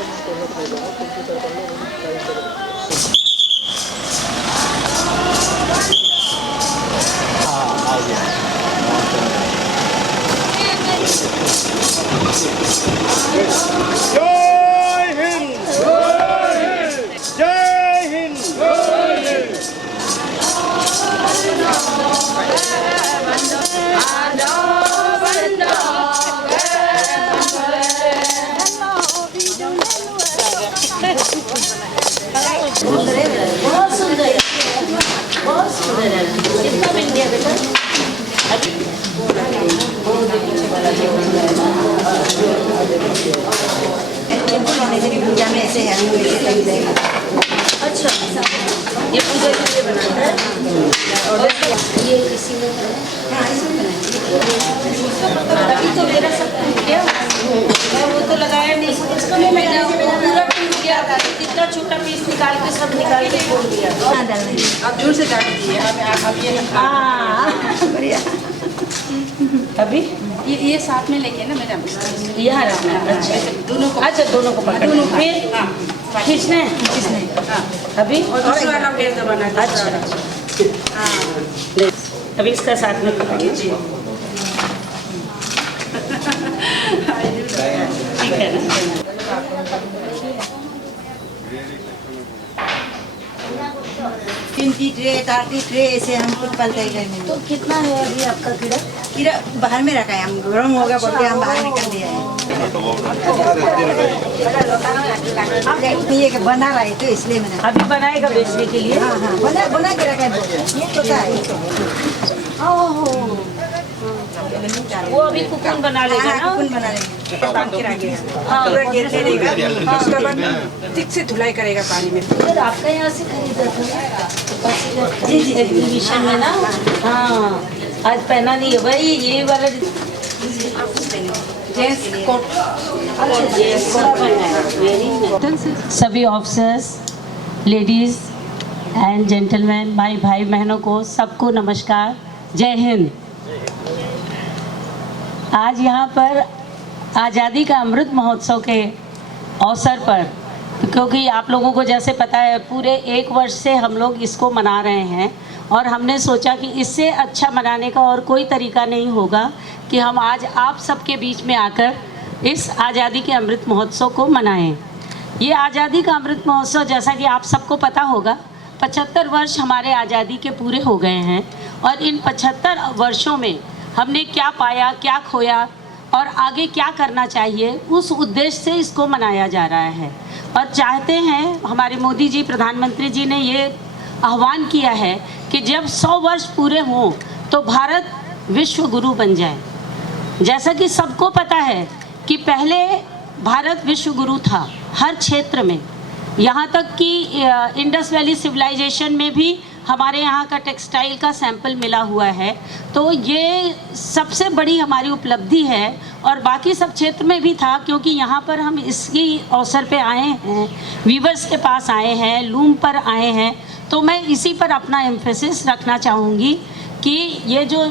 जय हिंद, जय हिंद, जय हिंद। बहुत सुंदर है, बहुत सुंदर है। कितना मिल गया बेटा? पूजा में ऐसे है। अच्छा, ये पूजा के लिए बनाता है और ये इसी में अभी तो मेरा सब टूट गया, मैं वो तो लगाया नहीं, इसको मैं पूरा टूट गया था। कितना छोटा पीस निकाल के सब निकाल के छोड़ दिया। अब जोर से काट दिए अब ये बढ़िया। अभी ये साथ में लेके ना मैडम यहाँ रखना है। अच्छा दोनों को, अच्छा दोनों को पकड़ दोनों फिर हाँ खींचना है। हाँ अभी और दूसरा वाला पेड़ दबाना है। अच्छा हाँ अभी इसका साथ में पकड़िए। ठीक है ना? तीन की ट्रे, 4 की ट्रे, ऐसे हम खुद पालते हैं घर में। तो कितना है अभी आपका कीड़ा? कीड़ा बाहर में रखा है, हम गर्म होगा बोल के हम बाहर निकल दिया है। ये बना रहा है तो इसलिए मैंने अभी बनाएगा बेचने के लिए? हाँ हाँ बना के रखा है। ये तो था ओहो, वो अभी कुकुन बना लेगा ना? कुकुन बना लेंगे। बांध के रखेगा, हाँ, पूरा गिरने देगा, उसके बाद ठीक से धुलाई करेगा पानी में। सर आपका यहाँ से खरीदा था? जी जी एग्जीबिशन में ना? हाँ आज पहना नहीं है भाई ये वाला जेंट्स कोट। सभी officers, ladies and gentleman, my भाई बहनों को सबको नमस्कार, जय हिंद। आज यहाँ पर आज़ादी का अमृत महोत्सव के अवसर पर, क्योंकि आप लोगों को जैसे पता है पूरे 1 वर्ष से हम लोग इसको मना रहे हैं और हमने सोचा कि इससे अच्छा मनाने का और कोई तरीका नहीं होगा कि हम आज आप सबके बीच में आकर इस आज़ादी के अमृत महोत्सव को मनाएं। ये आज़ादी का अमृत महोत्सव जैसा कि आप सबको पता होगा 75 वर्ष हमारे आज़ादी के पूरे हो गए हैं और इन 75 वर्षों में हमने क्या पाया, क्या खोया और आगे क्या करना चाहिए, उस उद्देश्य से इसको मनाया जा रहा है। और चाहते हैं हमारे मोदी जी प्रधानमंत्री जी ने ये आह्वान किया है कि जब 100 वर्ष पूरे हों तो भारत विश्व गुरु बन जाए। जैसा कि सबको पता है कि पहले भारत विश्व गुरु था हर क्षेत्र में, यहाँ तक कि इंडस वैली सिविलाइजेशन में भी हमारे यहाँ का टेक्सटाइल का सैंपल मिला हुआ है। तो ये सबसे बड़ी हमारी उपलब्धि है और बाकी सब क्षेत्र में भी था, क्योंकि यहाँ पर हम इसी अवसर पे आए हैं, वीवर्स के पास आए हैं, लूम पर आए हैं। तो मैं इसी पर अपना एम्फेसिस रखना चाहूँगी कि ये जो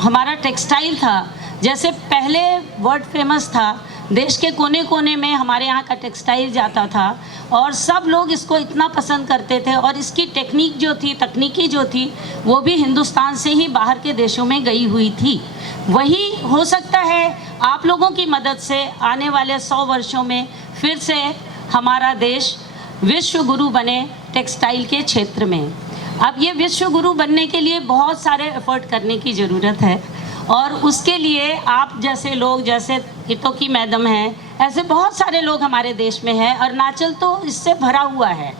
हमारा टेक्सटाइल था, जैसे पहले वर्ल्ड फेमस था, देश के कोने कोने में हमारे यहाँ का टेक्सटाइल जाता था और सब लोग इसको इतना पसंद करते थे और इसकी तकनीकी जो थी वो भी हिंदुस्तान से ही बाहर के देशों में गई हुई थी। वही हो सकता है आप लोगों की मदद से आने वाले 100 वर्षों में फिर से हमारा देश विश्व गुरु बने टेक्सटाइल के क्षेत्र में। अब ये विश्व गुरु बनने के लिए बहुत सारे एफर्ट करने की ज़रूरत है और उसके लिए आप जैसे लोग, जैसे इतोकी मैडम हैं, ऐसे बहुत सारे लोग हमारे देश में हैं और नाचल तो इससे भरा हुआ है,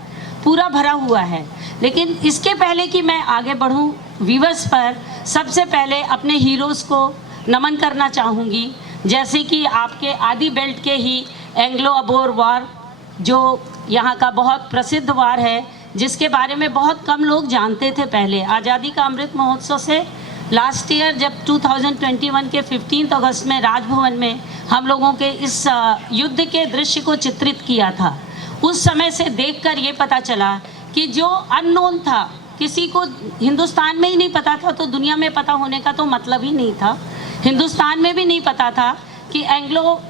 पूरा भरा हुआ है। लेकिन इसके पहले कि मैं आगे बढ़ूं वीवर्स पर, सबसे पहले अपने हीरोज़ को नमन करना चाहूँगी। जैसे कि आपके आदि बेल्ट के ही एंग्लो अबोर वार, जो यहाँ का बहुत प्रसिद्ध वार है, जिसके बारे में बहुत कम लोग जानते थे पहले। आज़ादी का अमृत महोत्सव से लास्ट ईयर जब 2021 के 15 अगस्त में राजभवन में हम लोगों के इस युद्ध के दृश्य को चित्रित किया था, उस समय से देखकर ये पता चला कि जो अननोन था, किसी को हिंदुस्तान में ही नहीं पता था, तो दुनिया में पता होने का तो मतलब ही नहीं था। हिंदुस्तान में भी नहीं पता था कि एंग्लो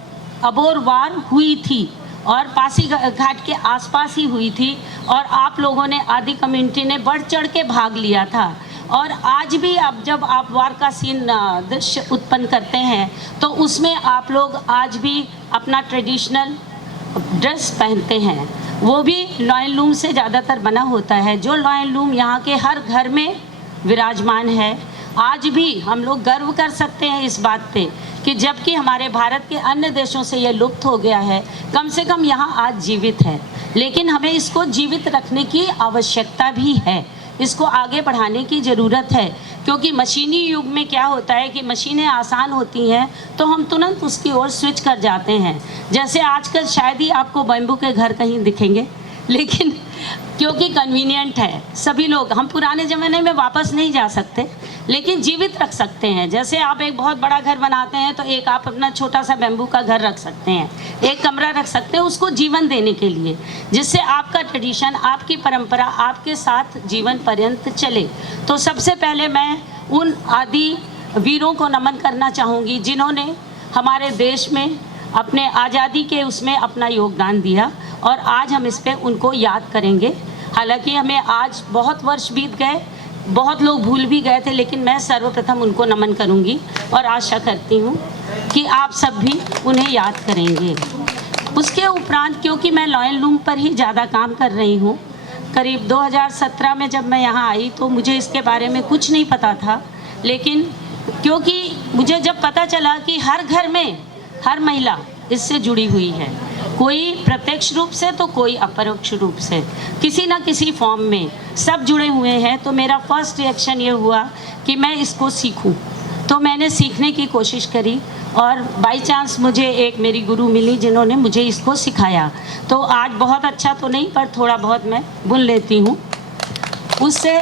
अबोर वार हुई थी और पासी घाट के आसपास ही हुई थी और आप लोगों ने, आदि कम्युनिटी ने बढ़ चढ़ के भाग लिया था। और आज भी अब जब आप वार का सीन दृश्य उत्पन्न करते हैं तो उसमें आप लोग आज भी अपना ट्रेडिशनल ड्रेस पहनते हैं, वो भी लॉयन लूम से ज़्यादातर बना होता है, जो लॉयन लूम यहाँ के हर घर में विराजमान है। आज भी हम लोग गर्व कर सकते हैं इस बात पे कि जबकि हमारे भारत के अन्य देशों से ये लुप्त हो गया है, कम से कम यहाँ आज जीवित है। लेकिन हमें इसको जीवित रखने की आवश्यकता भी है, इसको आगे बढ़ाने की ज़रूरत है, क्योंकि मशीनी युग में क्या होता है कि मशीनें आसान होती हैं तो हम तुरंत उसकी ओर स्विच कर जाते हैं। जैसे आजकल शायद ही आपको बैम्बू के घर कहीं दिखेंगे, लेकिन क्योंकि कन्वीनियंट है, सभी लोग, हम पुराने ज़माने में वापस नहीं जा सकते लेकिन जीवित रख सकते हैं। जैसे आप एक बहुत बड़ा घर बनाते हैं तो एक आप अपना छोटा सा बैम्बू का घर रख सकते हैं, एक कमरा रख सकते हैं उसको जीवन देने के लिए, जिससे आपका ट्रेडिशन, आपकी परंपरा आपके साथ जीवन पर्यंत चले। तो सबसे पहले मैं उन आदि वीरों को नमन करना चाहूँगी जिन्होंने हमारे देश में अपने आज़ादी के उसमें अपना योगदान दिया, और आज हम इस पर उनको याद करेंगे। हालांकि हमें आज बहुत वर्ष बीत गए, बहुत लोग भूल भी गए थे, लेकिन मैं सर्वप्रथम उनको नमन करूंगी और आशा करती हूं कि आप सब भी उन्हें याद करेंगे। उसके उपरांत, क्योंकि मैं लॉयन लूम पर ही ज़्यादा काम कर रही हूं, करीब 2017 में जब मैं यहाँ आई तो मुझे इसके बारे में कुछ नहीं पता था, लेकिन क्योंकि मुझे जब पता चला कि हर घर में हर महिला इससे जुड़ी हुई है, कोई प्रत्यक्ष रूप से तो कोई अपरोक्ष रूप से, किसी ना किसी फॉर्म में सब जुड़े हुए हैं, तो मेरा फर्स्ट रिएक्शन ये हुआ कि मैं इसको सीखूं। तो मैंने सीखने की कोशिश करी और बाई चांस मुझे एक मेरी गुरु मिली जिन्होंने मुझे इसको सिखाया। तो आज बहुत अच्छा तो नहीं, पर थोड़ा बहुत मैं बुन लेती हूँ। उससे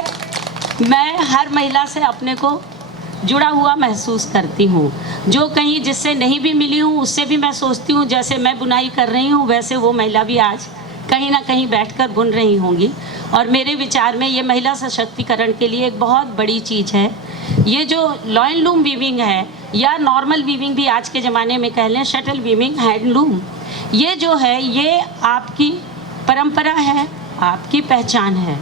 मैं हर महिला से अपने को जुड़ा हुआ महसूस करती हूँ, जो कहीं जिससे नहीं भी मिली हूँ उससे भी मैं सोचती हूँ जैसे मैं बुनाई कर रही हूँ वैसे वो महिला भी आज कहीं ना कहीं बैठकर बुन रही होंगी। और मेरे विचार में ये महिला सशक्तिकरण के लिए एक बहुत बड़ी चीज़ है। ये जो लॉयन लूम वीविंग है, या नॉर्मल वीविंग भी आज के ज़माने में कह लें, शटल वीविंग, हैंडलूम, ये जो है ये आपकी परंपरा है, आपकी पहचान है।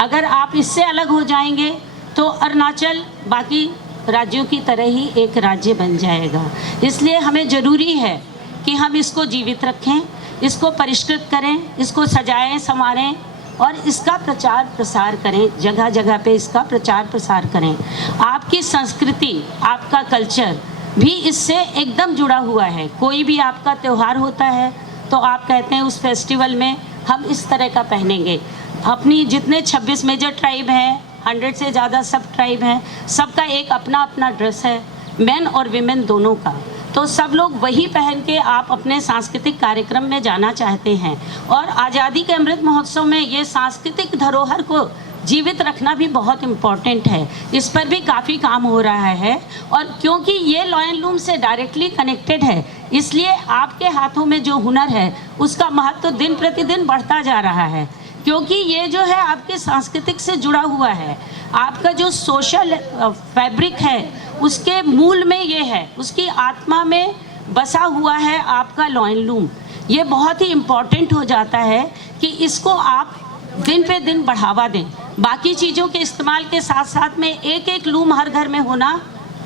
अगर आप इससे अलग हो जाएंगे तो अरुणाचल बाकी राज्यों की तरह ही एक राज्य बन जाएगा। इसलिए हमें ज़रूरी है कि हम इसको जीवित रखें, इसको परिष्कृत करें, इसको सजाएं संवारें और इसका प्रचार प्रसार करें, जगह जगह पे इसका प्रचार प्रसार करें। आपकी संस्कृति, आपका कल्चर भी इससे एकदम जुड़ा हुआ है। कोई भी आपका त्यौहार होता है तो आप कहते हैं उस फेस्टिवल में हम इस तरह का पहनेंगे। अपनी जितने 26 मेजर ट्राइब हैं, 100 से ज़्यादा सब ट्राइब हैं, सबका एक अपना अपना ड्रेस है, मेन और विमेन दोनों का। तो सब लोग वही पहन के आप अपने सांस्कृतिक कार्यक्रम में जाना चाहते हैं। और आज़ादी के अमृत महोत्सव में ये सांस्कृतिक धरोहर को जीवित रखना भी बहुत इम्पॉर्टेंट है। इस पर भी काफ़ी काम हो रहा है, और क्योंकि ये लॉयन लूम से डायरेक्टली कनेक्टेड है, इसलिए आपके हाथों में जो हुनर है उसका महत्व दिन प्रतिदिन बढ़ता जा रहा है, क्योंकि ये जो है आपके सांस्कृतिक से जुड़ा हुआ है। आपका जो सोशल फैब्रिक है उसके मूल में ये है, उसकी आत्मा में बसा हुआ है आपका लॉयन लूम। ये बहुत ही इम्पॉर्टेंट हो जाता है कि इसको आप दिन पे दिन बढ़ावा दें। बाकी चीज़ों के इस्तेमाल के साथ साथ में एक एक लूम हर घर में होना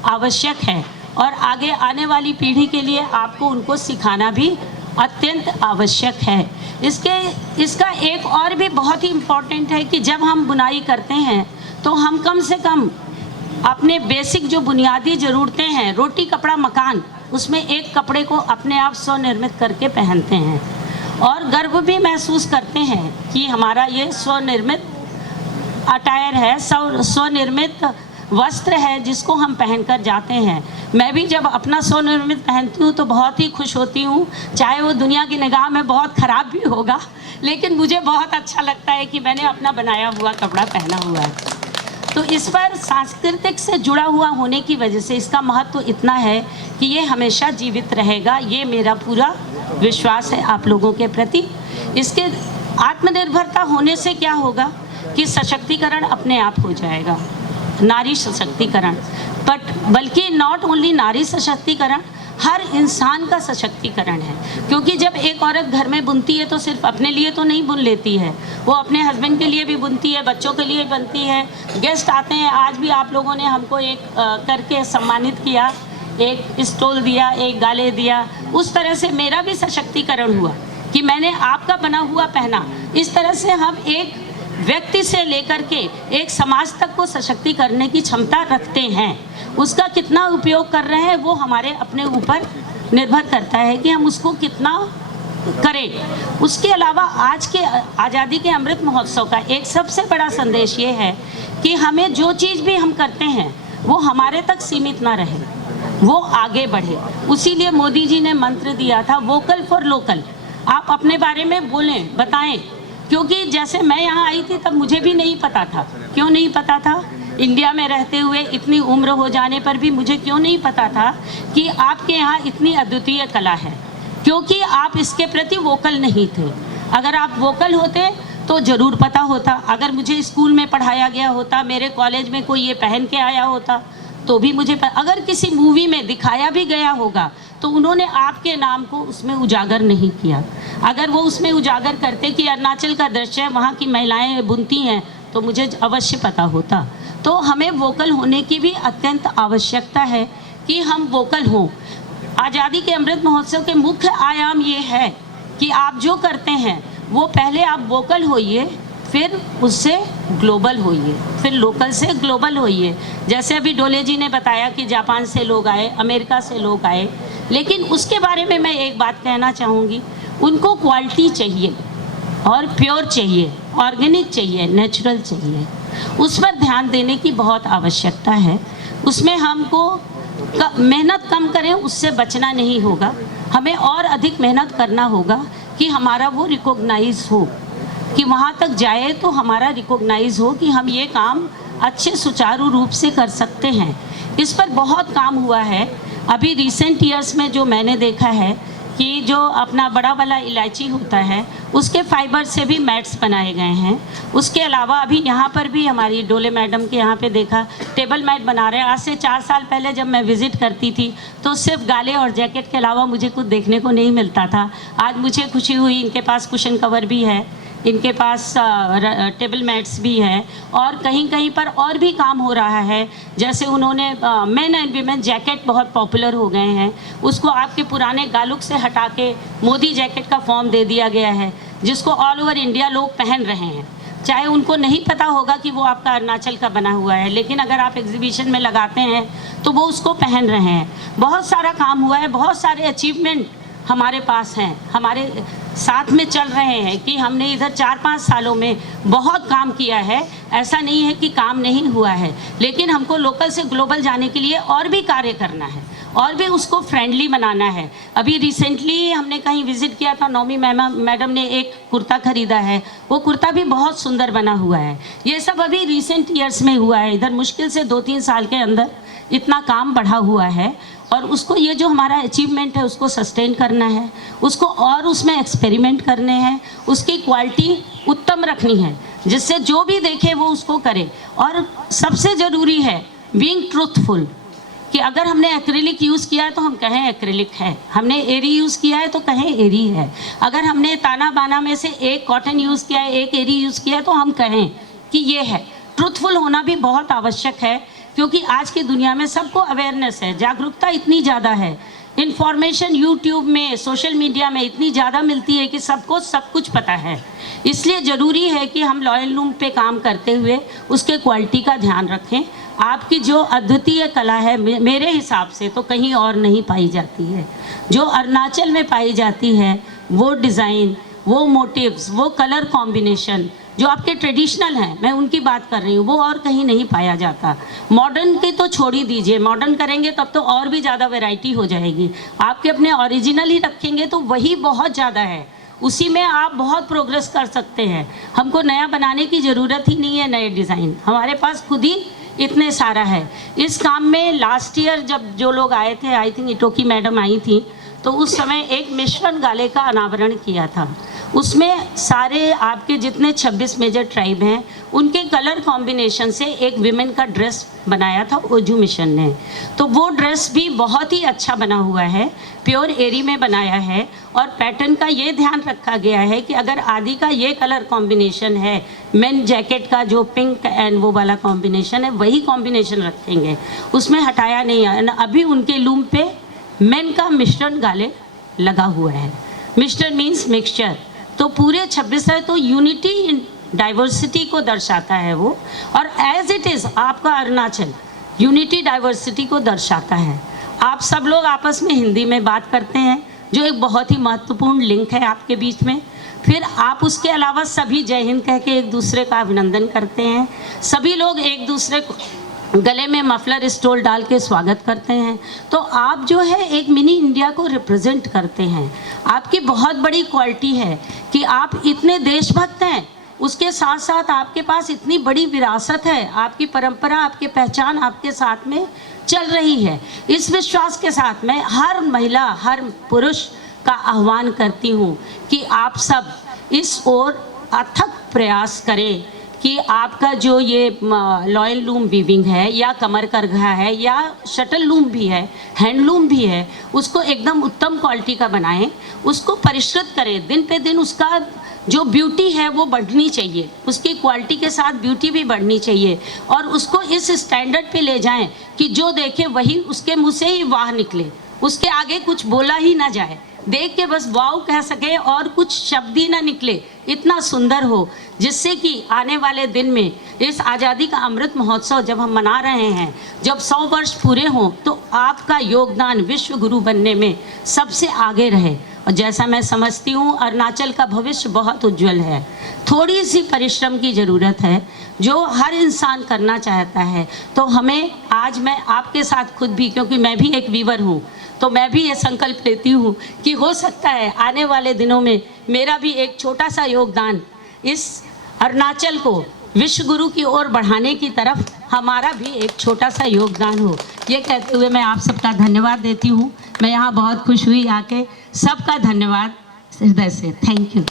आवश्यक है, और आगे आने वाली पीढ़ी के लिए आपको उनको सिखाना भी अत्यंत आवश्यक है। इसका एक और भी बहुत ही इम्पॉर्टेंट है कि जब हम बुनाई करते हैं तो हम कम से कम अपने बेसिक जो बुनियादी ज़रूरतें हैं, रोटी कपड़ा मकान, उसमें एक कपड़े को अपने आप स्वनिर्मित करके पहनते हैं, और गर्व भी महसूस करते हैं कि हमारा ये स्वनिर्मित अटायर है, स्वनिर्मित वस्त्र है जिसको हम पहनकर जाते हैं। मैं भी जब अपना स्वनिर्मित पहनती हूँ तो बहुत ही खुश होती हूँ, चाहे वो दुनिया की निगाह में बहुत ख़राब भी होगा, लेकिन मुझे बहुत अच्छा लगता है कि मैंने अपना बनाया हुआ कपड़ा पहना हुआ है। तो इस पर सांस्कृतिक से जुड़ा हुआ होने की वजह से इसका महत्व इतना है कि ये हमेशा जीवित रहेगा। ये मेरा पूरा विश्वास है आप लोगों के प्रति। इसके आत्मनिर्भरता होने से क्या होगा कि सशक्तिकरण अपने आप हो जाएगा, नारी सशक्तिकरण, बल्कि नॉट ओनली नारी सशक्तिकरण, हर इंसान का सशक्तिकरण है। क्योंकि जब एक औरत घर में बुनती है तो सिर्फ अपने लिए तो नहीं बुन लेती है, वो अपने हस्बैंड के लिए भी बुनती है, बच्चों के लिए बनती है, गेस्ट आते हैं। आज भी आप लोगों ने हमको एक करके सम्मानित किया, एक स्टॉल दिया, एक गाले दिया। उस तरह से मेरा भी सशक्तिकरण हुआ कि मैंने आपका बना हुआ पहना। इस तरह से हम एक व्यक्ति से लेकर के एक समाज तक को सशक्ति करने की क्षमता रखते हैं। उसका कितना उपयोग कर रहे हैं वो हमारे अपने ऊपर निर्भर करता है कि हम उसको कितना करें। उसके अलावा आज के आज़ादी के अमृत महोत्सव का एक सबसे बड़ा संदेश ये है कि हमें जो चीज़ भी हम करते हैं वो हमारे तक सीमित ना रहे, वो आगे बढ़े। उसीलिए मोदी जी ने मंत्र दिया था वोकल फॉर लोकल। आप अपने बारे में बोलें, बताएं। क्योंकि जैसे मैं यहाँ आई थी तब मुझे भी नहीं पता था। क्यों नहीं पता था? इंडिया में रहते हुए इतनी उम्र हो जाने पर भी मुझे क्यों नहीं पता था कि आपके यहाँ इतनी अद्वितीय कला है? क्योंकि आप इसके प्रति वोकल नहीं थे। अगर आप वोकल होते तो ज़रूर पता होता। अगर मुझे स्कूल में पढ़ाया गया होता, मेरे कॉलेज में कोई ये पहन के आया होता तो भी मुझे अगर किसी मूवी में दिखाया भी गया होगा तो उन्होंने आपके नाम को उसमें उजागर नहीं किया। अगर वो उसमें उजागर करते कि अरुणाचल का दृश्य है, वहाँ की महिलाएं बुनती हैं, तो मुझे अवश्य पता होता। तो हमें वोकल होने की भी अत्यंत आवश्यकता है कि हम वोकल हों। आज़ादी के अमृत महोत्सव के मुख्य आयाम ये है कि आप जो करते हैं वो पहले आप वोकल होइए, फिर उससे ग्लोबल होइए, फिर लोकल से ग्लोबल होइए। जैसे अभी डोले जी ने बताया कि जापान से लोग आए, अमेरिका से लोग आए, लेकिन उसके बारे में मैं एक बात कहना चाहूँगी, उनको क्वालिटी चाहिए और प्योर चाहिए, ऑर्गेनिक चाहिए, नेचुरल चाहिए। उस पर ध्यान देने की बहुत आवश्यकता है। उसमें हमको मेहनत कम करें, उससे बचना नहीं होगा। हमें और अधिक मेहनत करना होगा कि हमारा वो रिकॉग्नाइज हो, कि वहाँ तक जाए तो हमारा रिकॉग्नाइज हो कि हम ये काम अच्छे सुचारू रूप से कर सकते हैं। इस पर बहुत काम हुआ है। अभी रिसेंट ईयर्स में जो मैंने देखा है कि जो अपना बड़ा वाला इलायची होता है उसके फाइबर से भी मैट्स बनाए गए हैं। उसके अलावा अभी यहाँ पर भी हमारी डोले मैडम के यहाँ पे देखा टेबल मैट बना रहे हैं। आज से 4 साल पहले जब मैं विज़िट करती थी तो सिर्फ गाले और जैकेट के अलावा मुझे कुछ देखने को नहीं मिलता था। आज मुझे खुशी हुई, इनके पास कुशन कवर भी है, इनके पास टेबल मैट्स भी है, और कहीं कहीं पर और भी काम हो रहा है। जैसे उन्होंने मेन एंड वीमेन जैकेट बहुत पॉपुलर हो गए हैं, उसको आपके पुराने गालुक से हटा के मोदी जैकेट का फॉर्म दे दिया गया है, जिसको ऑल ओवर इंडिया लोग पहन रहे हैं। चाहे उनको नहीं पता होगा कि वो आपका अरुणाचल का बना हुआ है, लेकिन अगर आप एग्जीबिशन में लगाते हैं तो वो उसको पहन रहे हैं। बहुत सारा काम हुआ है, बहुत सारे अचीवमेंट हमारे पास हैं, हमारे साथ में चल रहे हैं कि हमने इधर 4-5 सालों में बहुत काम किया है। ऐसा नहीं है कि काम नहीं हुआ है, लेकिन हमको लोकल से ग्लोबल जाने के लिए और भी कार्य करना है और भी उसको फ्रेंडली बनाना है। अभी रिसेंटली हमने कहीं विज़िट किया था, नौमी मैडम ने एक कुर्ता ख़रीदा है, वो कुर्ता भी बहुत सुंदर बना हुआ है। ये सब अभी रिसेंट ईयर्स में हुआ है। इधर मुश्किल से 2-3 साल के अंदर इतना काम बढ़ा हुआ है, और उसको ये जो हमारा अचीवमेंट है उसको सस्टेन करना है, उसको और उसमें एक्सपेरिमेंट करने हैं, उसकी क्वालिटी उत्तम रखनी है जिससे जो भी देखे वो उसको करे। और सबसे ज़रूरी है बीइंग ट्रूथफुल, कि अगर हमने एक्रिलिक यूज़ किया है तो हम कहें एक्रिलिक है, हमने एरी यूज़ किया है तो कहें एरी है, अगर हमने ताना बाना में से एक कॉटन यूज़ किया है, एक एरी यूज़ किया है तो हम कहें कि ये है। ट्रूथफुल होना भी बहुत आवश्यक है, क्योंकि आज की दुनिया में सबको अवेयरनेस है, जागरूकता इतनी ज़्यादा है, इन्फॉर्मेशन यूट्यूब में, सोशल मीडिया में इतनी ज़्यादा मिलती है कि सबको सब कुछ पता है। इसलिए ज़रूरी है कि हम लॉयल लूम पे काम करते हुए उसके क्वालिटी का ध्यान रखें। आपकी जो अद्वितीय कला है मेरे हिसाब से तो कहीं और नहीं पाई जाती है। जो अरुणाचल में पाई जाती है वो डिज़ाइन, वो मोटिव्स, वो कलर कॉम्बिनेशन जो आपके ट्रेडिशनल हैं, मैं उनकी बात कर रही हूँ, वो और कहीं नहीं पाया जाता। मॉडर्न की तो छोड़ ही दीजिए, मॉडर्न करेंगे तब तो और भी ज़्यादा वैरायटी हो जाएगी। आपके अपने ओरिजिनल ही रखेंगे तो वही बहुत ज़्यादा है, उसी में आप बहुत प्रोग्रेस कर सकते हैं। हमको नया बनाने की ज़रूरत ही नहीं है, नए डिज़ाइन हमारे पास खुद ही इतने सारा है। इस काम में लास्ट ईयर जब जो लोग आए थे, आई थिंक इटोकी मैडम आई थी, तो उस समय एक मिश्रण गाले का अनावरण किया था। उसमें सारे आपके जितने 26 मेजर ट्राइब हैं उनके कलर कॉम्बिनेशन से एक विमेन का ड्रेस बनाया था ओजू मिशन ने। तो वो ड्रेस भी बहुत ही अच्छा बना हुआ है, प्योर एरी में बनाया है। और पैटर्न का ये ध्यान रखा गया है कि अगर आदि का ये कलर कॉम्बिनेशन है, मेन जैकेट का जो पिंक एंड वो वाला कॉम्बिनेशन है वही कॉम्बिनेशन रखेंगे, उसमें हटाया नहीं है। अभी उनके लूम पे मेन का मिश्रण गाले लगा हुआ है। मिश्रण मीन्स मिक्सचर। तो पूरे 26 है तो यूनिटी इन डाइवर्सिटी को दर्शाता है वो। और एज इट इज़ आपका अरुणाचल यूनिटी डाइवर्सिटी को दर्शाता है। आप सब लोग आपस में हिंदी में बात करते हैं जो एक बहुत ही महत्वपूर्ण लिंक है आपके बीच में। फिर आप उसके अलावा सभी जय हिंद कह के एक दूसरे का अभिनंदन करते हैं। सभी लोग एक दूसरे को गले में मफलर स्टोल डाल के स्वागत करते हैं। तो आप जो है एक मिनी इंडिया को रिप्रेजेंट करते हैं। आपकी बहुत बड़ी क्वालिटी है कि आप इतने देशभक्त हैं, उसके साथ साथ आपके पास इतनी बड़ी विरासत है, आपकी परंपरा, आपकी पहचान आपके साथ में चल रही है। इस विश्वास के साथ मैं हर महिला, हर पुरुष का आह्वान करती हूँ कि आप सब इस ओर अथक प्रयास करें कि आपका जो ये लॉयल लूम वीविंग है या कमर करघा है या शटल लूम भी है, हैंडलूम भी है, उसको एकदम उत्तम क्वालिटी का बनाएं, उसको परिष्कृत करें। दिन पे दिन उसका जो ब्यूटी है वो बढ़नी चाहिए, उसकी क्वालिटी के साथ ब्यूटी भी बढ़नी चाहिए। और उसको इस स्टैंडर्ड पे ले जाएं कि जो देखे वही उसके मुँह से ही वाह निकले, उसके आगे कुछ बोला ही ना जाए, देख के बस वाव कह सके और कुछ शब्द ही ना निकले, इतना सुंदर हो, जिससे कि आने वाले दिन में इस आज़ादी का अमृत महोत्सव जब हम मना रहे हैं, जब 100 वर्ष पूरे हों, तो आपका योगदान विश्व गुरु बनने में सबसे आगे रहे। और जैसा मैं समझती हूँ अरुणाचल का भविष्य बहुत उज्जवल है। थोड़ी सी परिश्रम की ज़रूरत है जो हर इंसान करना चाहता है। तो हमें आज मैं आपके साथ खुद भी, क्योंकि मैं भी एक वीवर हूँ, तो मैं भी ये संकल्प लेती हूँ कि हो सकता है आने वाले दिनों में मेरा भी एक छोटा सा योगदान इस अरुणाचल को विश्व गुरु की ओर बढ़ाने की तरफ हमारा भी एक छोटा सा योगदान हो। ये कहते हुए मैं आप सबका धन्यवाद देती हूँ। मैं यहाँ बहुत खुश हुई आके। सबका धन्यवाद हृदय से। Thank you.